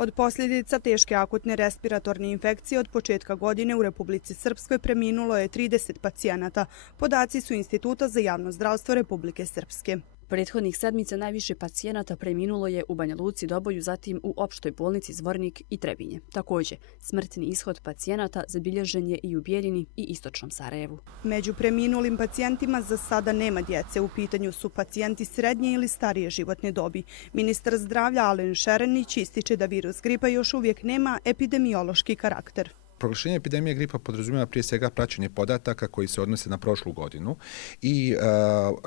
Od posljedica teške akutne respiratorne infekcije od početka godine u Republici Srpskoj preminulo je 30 pacijenata. Podaci su Instituta za javno zdravstvo Republike Srpske. Prethodnih sedmica najviše pacijenata preminulo je u Banja Luci, Doboju, zatim u opštoj bolnici Zvornik i Trebinje. Također, smrtni ishod pacijenata zabilježen je i u Bijeljini i istočnom Sarajevu. Među preminulim pacijentima za sada nema djece. U pitanju su pacijenti srednje ili starije životne dobi. Ministar zdravlja Alen Šerenić ističe da virus gripa još uvijek nema epidemiološki karakter. Proglašenje epidemije gripa podrazumijeva prije svega praćenje podataka koji se odnose na prošlu godinu i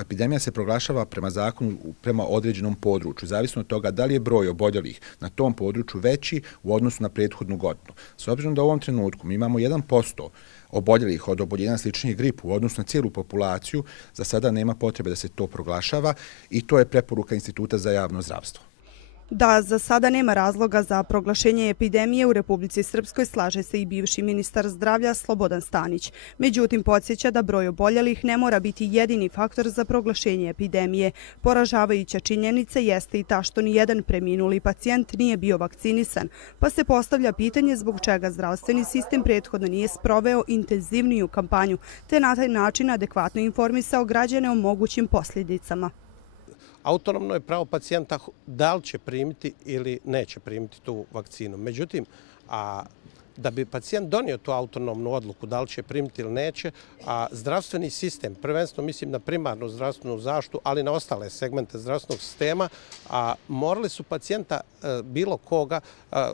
epidemija se proglašava prema zakonu prema određenom području, zavisno od toga da li je broj oboljelih na tom području veći u odnosu na prethodnu godinu. S obzirom da u ovom trenutku mi imamo 1% oboljelih od oboljenja sličnih gripu u odnosu na cijelu populaciju, za sada nema potrebe da se to proglašava i to je preporuka Instituta za javno zdravstvo. Da za sada nema razloga za proglašenje epidemije u Republici Srpskoj, slaže se i bivši ministar zdravlja Slobodan Stanić. Međutim, podsjeća da broj oboljelih ne mora biti jedini faktor za proglašenje epidemije. Poražavajuća činjenica jeste i ta što nijedan preminuli pacijent nije bio vakcinisan, pa se postavlja pitanje zbog čega zdravstveni sistem prethodno nije sproveo intenzivniju kampanju, te na taj način adekvatno informisao građane o mogućim posljedicama. Autonomno je pravo pacijenta da li će primiti ili neće primiti tu vakcinu. Međutim, da bi pacijent donio tu autonomnu odluku da li će primiti ili neće, zdravstveni sistem, prvenstveno mislim na primarnu zdravstvenu zaštitu, ali na ostale segmente zdravstvenog sistema, morali su pacijenta bilo koga,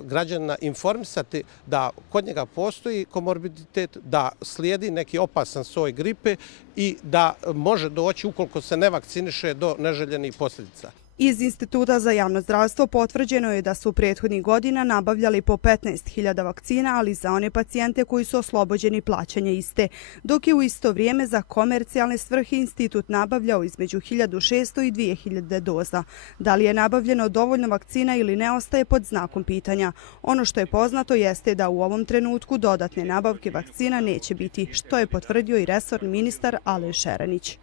građana, informisati da kod njega postoji komorbiditet, da slijedi neki opasan soj gripe i da može doći, ukoliko se ne vakciniše, do neželjenih posljedica. Iz Instituta za javno zdravstvo potvrđeno je da su prethodnih godina nabavljali po 15.000 vakcina, ali za one pacijente koji su oslobođeni plaćanja iste, dok je u isto vrijeme za komercijalne svrhe institut nabavljao između 1.600 i 2.000 doza. Da li je nabavljeno dovoljno vakcina ili ne ostaje pod znakom pitanja. Ono što je poznato jeste da u ovom trenutku dodatne nabavke vakcina neće biti, što je potvrdio i resorni ministar Alen Šerenić.